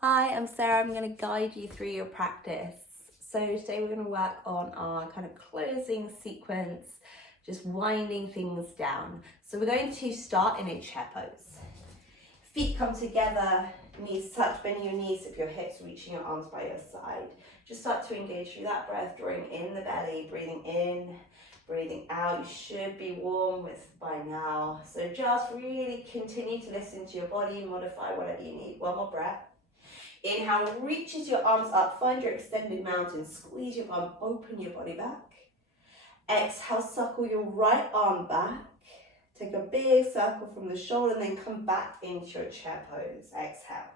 Hi, I'm Sarah. I'm going to guide you through your practice. So today we're going to work on our kind of closing sequence, just winding things down. So we're going to start in a chair pose. Feet come together, knees touch, bending your knees up your hips, reaching your arms by your side. Just start to engage through that breath, drawing in the belly, breathing in, breathing out. You should be warm by now. So just really continue to listen to your body, modify whatever you need. One more breath. Inhale, reaches your arms up, find your extended mountain, squeeze your bum, open your body back. Exhale, circle your right arm back. Take a big circle from the shoulder and then come back into your chair pose. Exhale.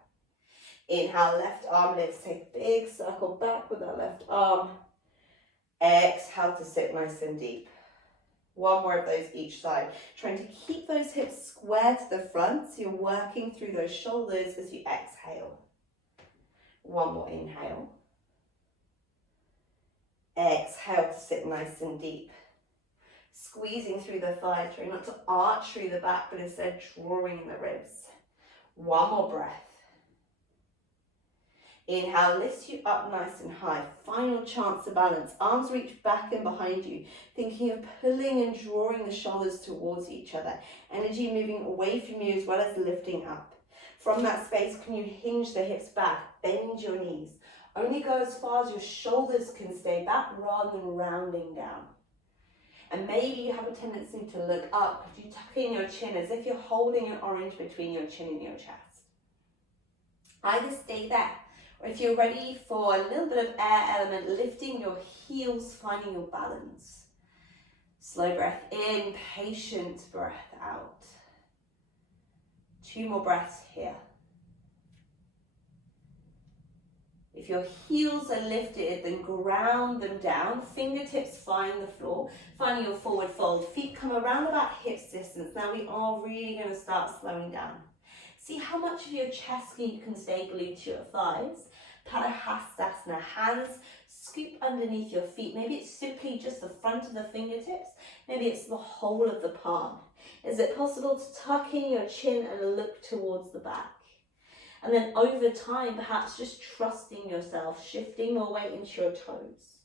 Inhale, left arm lifts, take a big circle back with that left arm. Exhale to sit nice and deep. One more of those each side. Trying to keep those hips square to the front so you're working through those shoulders as you exhale. One more inhale. Exhale to sit nice and deep. Squeezing through the thighs, trying not to arch through the back, but instead drawing in the ribs. One more breath. Inhale, lifts you up nice and high. Final chance to balance. Arms reach back and behind you. Thinking of pulling and drawing the shoulders towards each other. Energy moving away from you as well as lifting up. From that space, can you hinge the hips back, bend your knees. Only go as far as your shoulders can stay back rather than rounding down. And maybe you have a tendency to look up. Could you tuck in your chin as if you're holding an orange between your chin and your chest? Either stay there, or if you're ready for a little bit of air element, lifting your heels, finding your balance. Slow breath in, patient breath out. 2 more breaths here. If your heels are lifted, then ground them down. Fingertips find the floor, finding your forward fold. Feet come around about hips distance. Now we are really going to start slowing down. See how much of your chest can stay glued to your thighs. Padahastasana, hands scoop underneath your feet. Maybe it's simply just the front of the fingertips. Maybe it's the whole of the palm. Is it possible to tuck in your chin and look towards the back? And then over time, perhaps just trusting yourself, shifting more weight into your toes.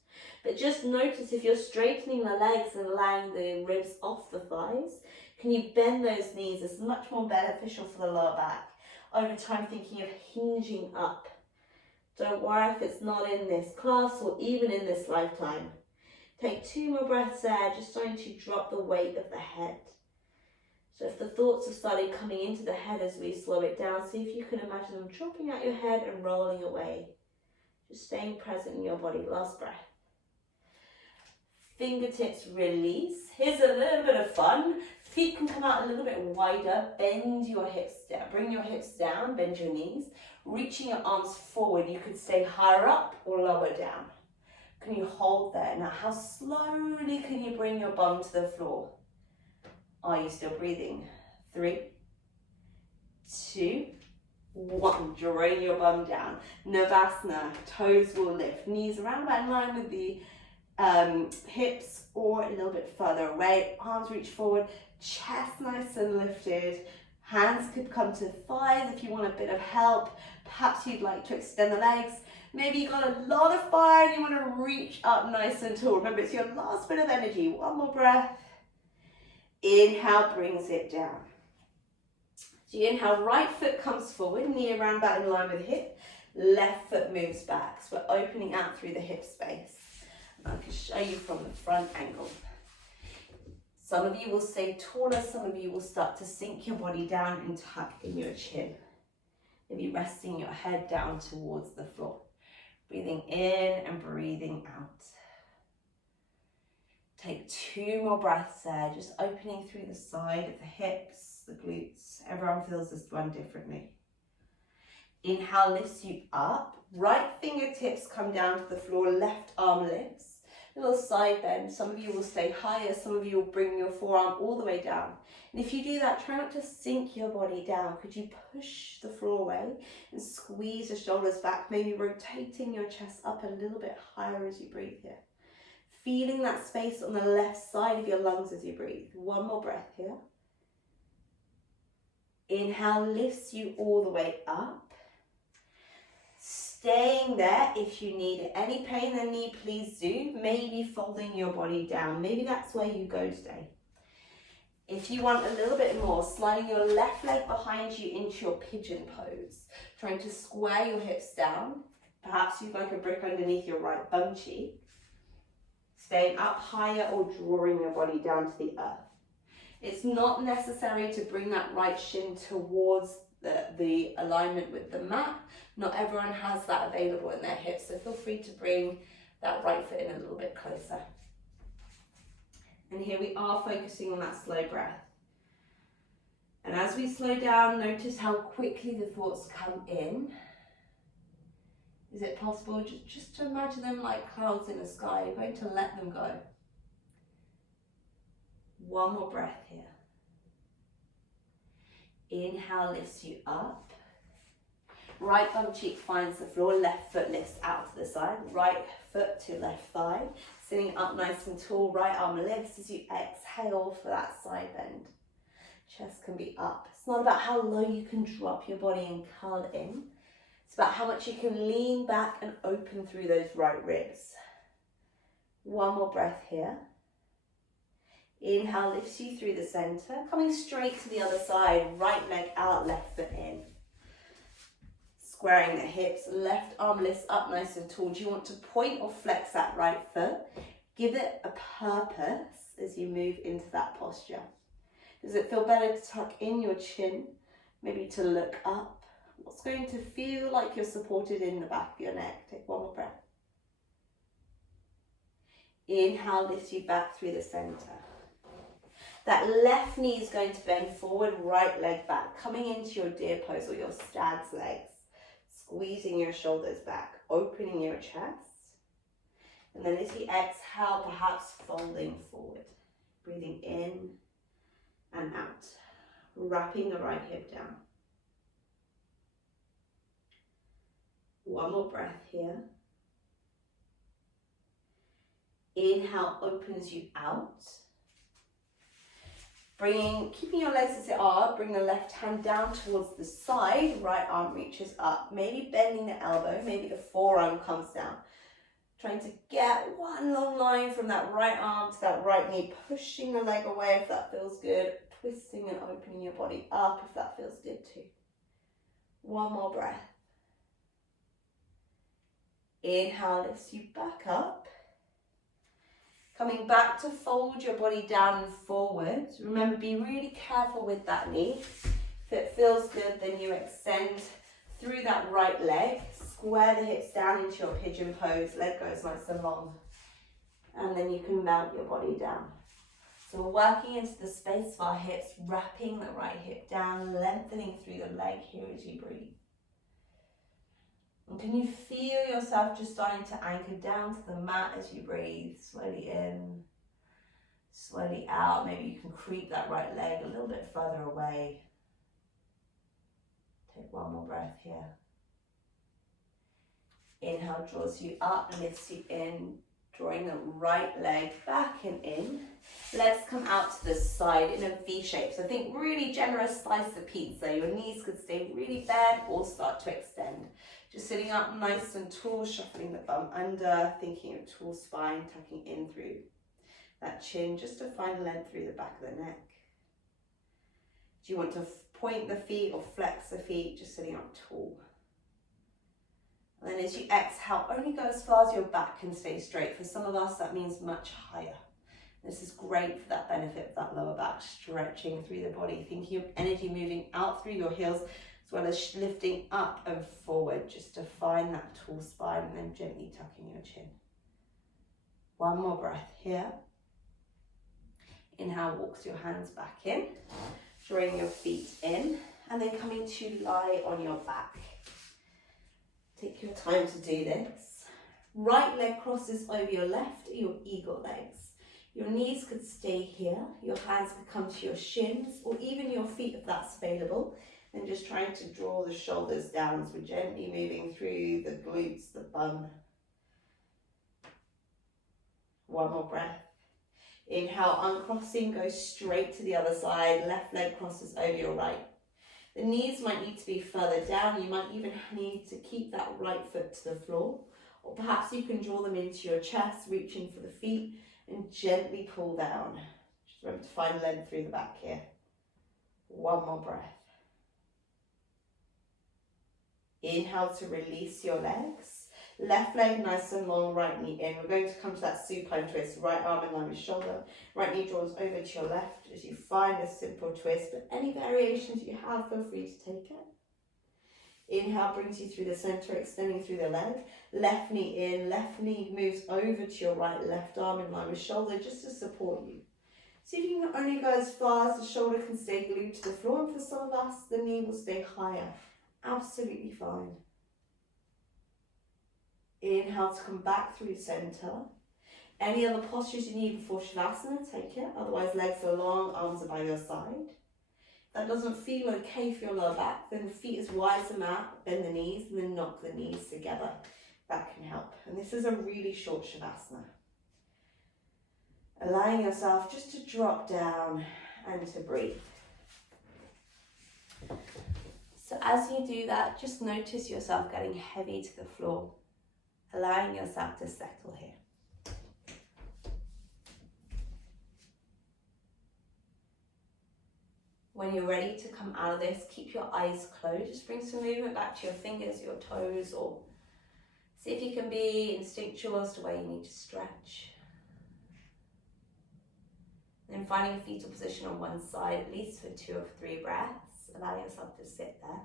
But just notice if you're straightening the legs and allowing the ribs off the thighs, can you bend those knees? It's much more beneficial for the lower back. Over time, thinking of hinging up. Don't worry if it's not in this class or even in this lifetime. Take 2 more breaths there, just starting to drop the weight of the head. So if the thoughts have started coming into the head as we slow it down, see if you can imagine them dropping out your head and rolling away. Just staying present in your body. Last breath. Fingertips release. Here's a little bit of fun. Feet can come out a little bit wider. Bend your hips down. Bring your hips down, bend your knees. Reaching your arms forward. You could stay higher up or lower down. Can you hold there? Now, how slowly can you bring your bum to the floor? Are you still breathing? 3, 2, 1. Drain your bum down. Navasana. Toes will lift. Knees around about in line with the hips or a little bit further away. Arms reach forward. Chest nice and lifted. Hands could come to thighs if you want a bit of help. Perhaps you'd like to extend the legs. Maybe you got a lot of fire and you want to reach up nice and tall. Remember, it's your last bit of energy. One more breath. Inhale brings it down. So you inhale, right foot comes forward, knee around about in line with hip. Left foot moves back. So we're opening out through the hip space. I can show you from the front angle. Some of you will stay taller, some of you will start to sink your body down and tuck in your chin. Maybe resting your head down towards the floor. Breathing in and breathing out. Take 2 more breaths there, just opening through the side of the hips, the glutes. Everyone feels this one differently. Inhale lifts you up. Right fingertips come down to the floor, left arm lifts. Little side bend. Some of you will stay higher, some of you will bring your forearm all the way down. And if you do that, try not to sink your body down. Could you push the floor away and squeeze the shoulders back, maybe rotating your chest up a little bit higher as you breathe here. Feeling that space on the left side of your lungs as you breathe. One more breath here. Inhale lifts you all the way up. staying there if you need any pain in the knee, please do. Maybe folding your body down. Maybe that's where you go today. If you want a little bit more, sliding your left leg behind you into your pigeon pose. Trying to square your hips down. Perhaps you'd like a brick underneath your right bum cheek. Staying up higher or drawing your body down to the earth. It's not necessary to bring that right shin towards the alignment with the mat. Not everyone has that available in their hips, so feel free to bring that right foot in a little bit closer. And here we are focusing on that slow breath. And as we slow down, notice how quickly the thoughts come in. Is it possible just to imagine them like clouds in the sky? You're going to let them go. One more breath here. Inhale lifts you up. Right bum cheek finds the floor, left foot lifts out to the side, right foot to left thigh. Sitting up nice and tall, right arm lifts as you exhale for that side bend. Chest can be up. It's not about how low you can drop your body and curl in. It's about how much you can lean back and open through those right ribs. One more breath here. Inhale lifts you through the center, coming straight to the other side, right leg out, left foot in. Squaring the hips, left arm lifts up nice and tall. Do you want to point or flex that right foot? Give it a purpose as you move into that posture. Does it feel better to tuck in your chin? Maybe to look up? What's going to feel like you're supported in the back of your neck? Take one more breath. Inhale lifts you back through the center. That left knee is going to bend forward, right leg back, coming into your deer pose or your stag's legs. Squeezing your shoulders back, opening your chest. And then as you exhale, perhaps folding forward. Breathing in and out. Wrapping the right hip down. One more breath here. Inhale opens you out. Keeping your legs as they are, bring the left hand down towards the side, right arm reaches up, maybe bending the elbow, maybe the forearm comes down. Trying to get one long line from that right arm to that right knee, pushing the leg away if that feels good, twisting and opening your body up if that feels good too. One more breath. Inhale lifts you back up. Coming back to fold your body down and forward. Remember, be really careful with that knee. If it feels good, then you extend through that right leg. Square the hips down into your pigeon pose. Leg goes nice and long. And then you can mount your body down. So we're working into the space of our hips, wrapping the right hip down, lengthening through the leg here as you breathe. And can you feel yourself just starting to anchor down to the mat as you breathe? Slowly in, slowly out. Maybe you can creep that right leg a little bit further away. Take one more breath here. Inhale draws you up, lifts you in, drawing the right leg back and in. Legs come out to the side in a V shape. So think really generous slice of pizza. Your knees could stay really bent or start to extend. Just sitting up nice and tall, shuffling the bum under, thinking of tall spine, tucking in through that chin, just to find length through the back of the neck. Do you want to point the feet or flex the feet, just sitting up tall? And then as you exhale, only go as far as your back can stay straight. For some of us, that means much higher. This is great for that benefit of that lower back, stretching through the body, thinking of energy moving out through your heels, as well as lifting up and forward, just to find that tall spine, and then gently tucking your chin. One more breath here. Inhale, walks your hands back in, drawing your feet in, and then coming to lie on your back. Take your time to do this. Right leg crosses over your left, your eagle legs. Your knees could stay here, your hands could come to your shins, or even your feet if that's available. And just trying to draw the shoulders down, so we're gently moving through the glutes, the bum. One more breath. Inhale, uncrossing, go straight to the other side. Left leg crosses over your right. The knees might need to be further down. You might even need to keep that right foot to the floor. Or perhaps you can draw them into your chest, reaching for the feet, and gently pull down. Just remember to find length through the back here. One more breath. Inhale to release your legs. Left leg nice and long, right knee in. We're going to come to that supine twist. Right arm in line with shoulder. Right knee draws over to your left as you find a simple twist. But any variations you have, feel free to take it. Inhale brings you through the center, extending through the leg. Left knee in, left knee moves over to your right, left arm in line with shoulder just to support you. See if you can only go as far as the shoulder can stay glued to the floor, and for some of us, the knee will stay higher. Absolutely fine. Inhale to come back through center. Any other postures you need before Shavasana, take it. Otherwise, legs are long, arms are by your side. If that doesn't feel okay for your lower back, then feet as wide as the mat, bend the knees, and then knock the knees together. That can help. And this is a really short Shavasana. Allowing yourself just to drop down and to breathe. So as you do that, just notice yourself getting heavy to the floor, allowing yourself to settle here. When you're ready to come out of this, keep your eyes closed. Just bring some movement back to your fingers, your toes, or see if you can be instinctual as to where you need to stretch. Then finding a fetal position on one side, at least for 2 or 3 breaths. Allow yourself to sit there.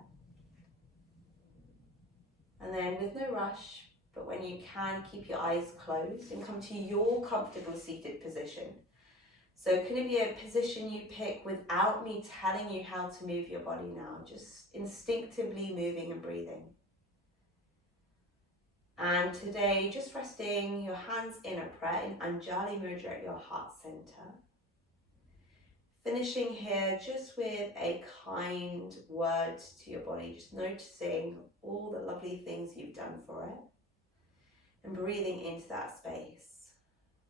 And then with no rush, but when you can, keep your eyes closed and come to your comfortable seated position. So can it be a position you pick without me telling you how to move your body now, just instinctively moving and breathing. And today, just resting your hands in a prayer in Anjali Mudra at your heart center. Finishing here just with a kind word to your body, just noticing all the lovely things you've done for it and breathing into that space.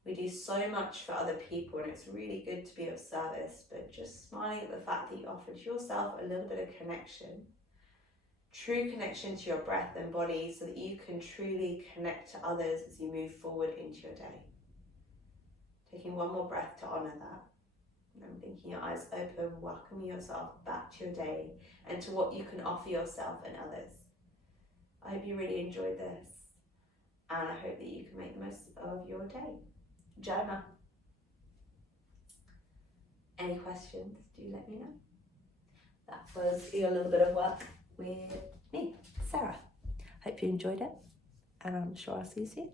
We do so much for other people and it's really good to be of service, but just smiling at the fact that you offered yourself a little bit of connection, true connection to your breath and body so that you can truly connect to others as you move forward into your day. Taking one more breath to honour that. And then blinking your eyes open, welcoming yourself back to your day and to what you can offer yourself and others. I hope you really enjoyed this and I hope that you can make the most of your day. Jai Ma. Any questions, do let me know. That was a little bit of work with me, Sarah. Hope you enjoyed it and I'm sure I'll see you soon.